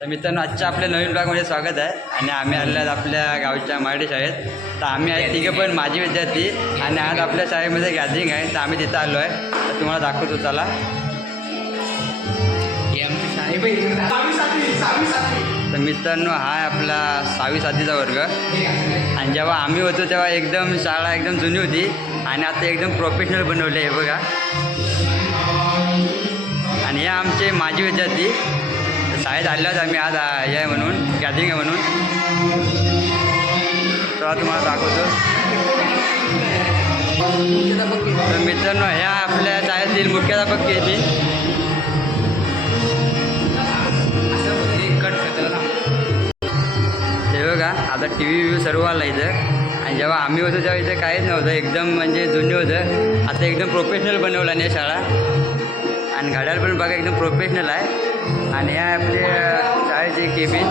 तर मित्रांनो, आजच्या आपल्या नवीन ब्लॉगमध्ये स्वागत आहे. आणि आम्ही आलेलो आहोत आपल्या गावच्या मराठी शाळेत. तर आम्ही आहे तिघं पण माजी विद्यार्थी आणि आज आपल्या शाळेमध्ये गॅदरिंग आहे. तर आम्ही तिथं आलो आहे. तर तुम्हाला दाखवतो चला. हे आमची शाळे तर मित्रांनो, हा आहे आपला 6वी 7वीचा वर्ग. आणि जेव्हा आम्ही होतो तेव्हा एकदम शाळा एकदम जुनी होती आणि आता एकदम प्रोफेशनल बनवले आहे बघा. आणि हे आमचे माजी विद्यार्थी शाळेत आले आहोत आम्ही आज हे आहे म्हणून, गॅदरिंग आहे म्हणून. तेव्हा तुम्हाला दाखवतो. तर मित्रांनो, ह्या आपल्या शाळेतील मुख्याध्यापक केली. ते बघा, आता टी व्ही सर्व आला इथं. आणि जेव्हा आम्ही होतो तेव्हा इथं काहीच नव्हतं, एकदम म्हणजे जुनी होतं. आता एकदम प्रोफेशनल बनवलं नाही शाळा. आणि घड्याळ पण बघा एकदम प्रोफेशनल आहे. आणि ह्या आपल्या शाळेचे केबिन.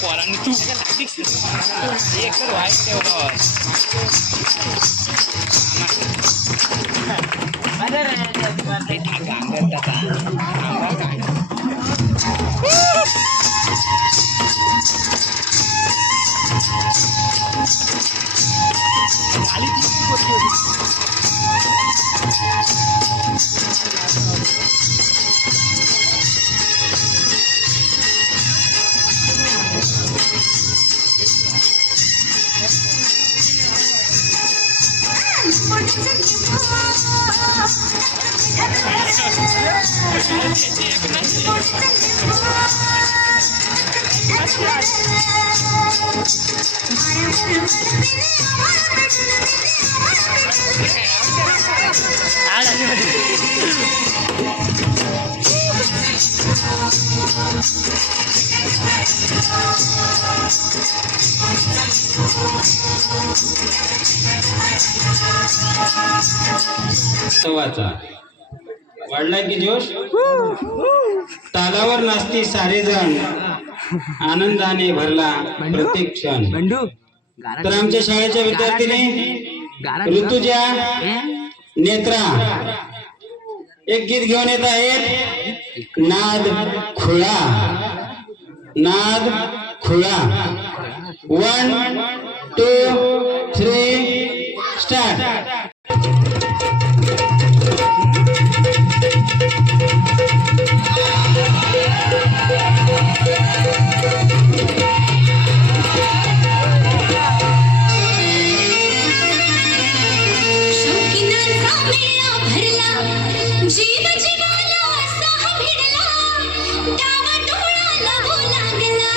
पोरांनी तू एक तर वाईट तेवढं वाढला की जोश तालावर नाचती सारे जण आनंदाने भरला प्रत्येक क्षण. तर आमच्या शाळेच्या विद्यार्थीने ऋतुजा नेत्रा एक गीत घेऊन येत आहेत. नाद खुळा नाद खुळा. 1 2 3 स्टार्ट. जीव जीवाला असा भिडला डावा डोळाला हो लागला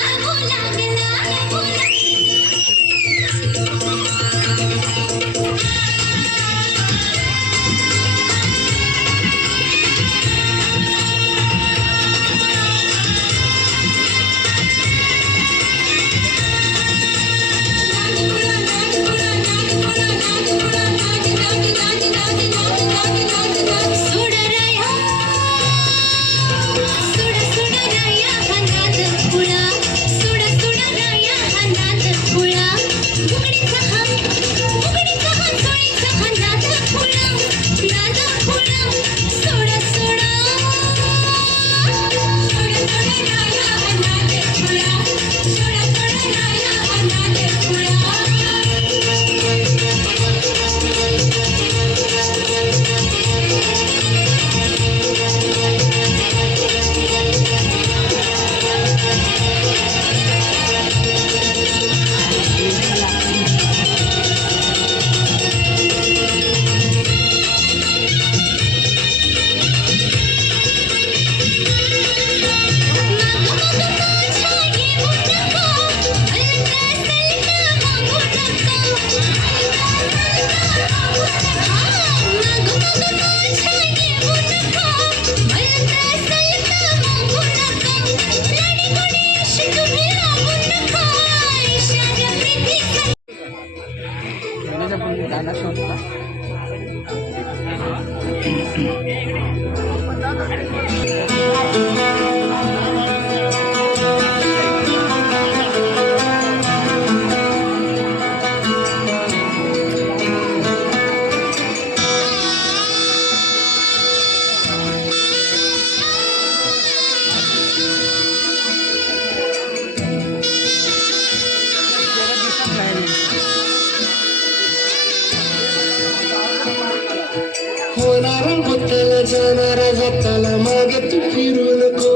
जाणारा जाताला मागे तू फिरू नको.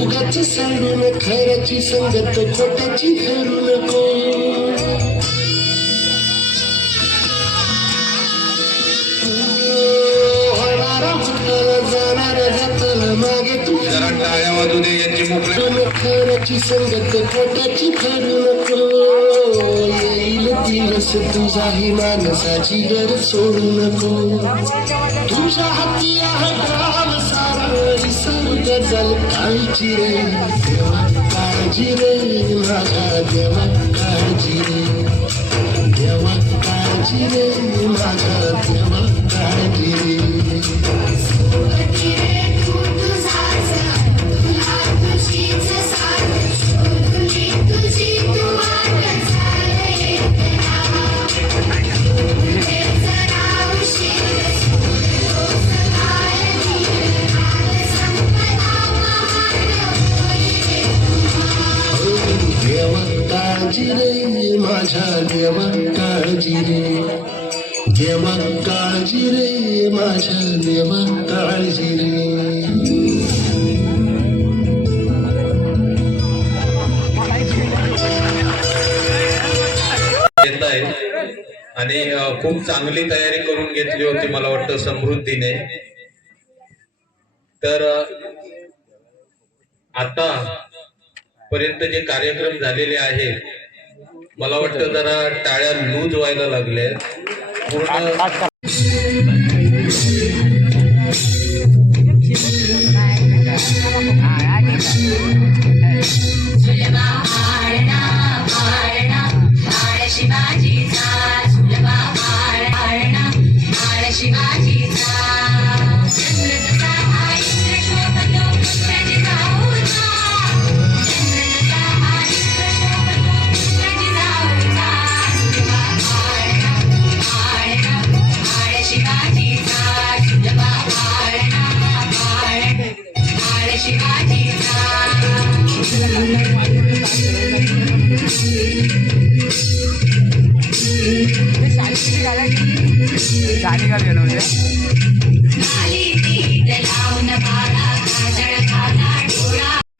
उगाची सांडून खऱ्याची संगत खोट्याची धरू नको. होणारा भूताला जाणारा जाताला मागे तू खऱ्याची संगत खोट्याची धरू नको. येईल दिवस तुझाही माणसाची गर सोडू नको. तुझ्या हाती आहे काल सारा विसरू गजल काळजी रे देवा काळजी रे माझा देवा काळजी रे देवा काळजी रे माझा देवा काळजी रे. देवा काळजी रे माझ्या देवा काळजी रे. येत आहे आणि खूप चांगली तयारी करून घेतली होती मला वाटतं समृद्धीने. तर आता पर्यंत जे कार्यक्रम झालेले आहेत मला वाटतं जरा टाळ्या लूज व्हायला लागल्या पूर्ण.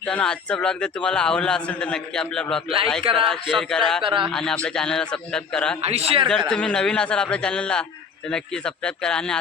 मित्रांनो, आजचा ब्लॉग जर तुम्हाला आवडला असेल तर नक्की आपल्या ब्लॉगला लाईक करा, शेअर करा आणि आपल्या चॅनलला सबस्क्राईब करा. आणि शेअर जर करा. तुम्ही नवीन असाल आपल्या चॅनलला तर नक्की सबस्क्राईब करा. आणि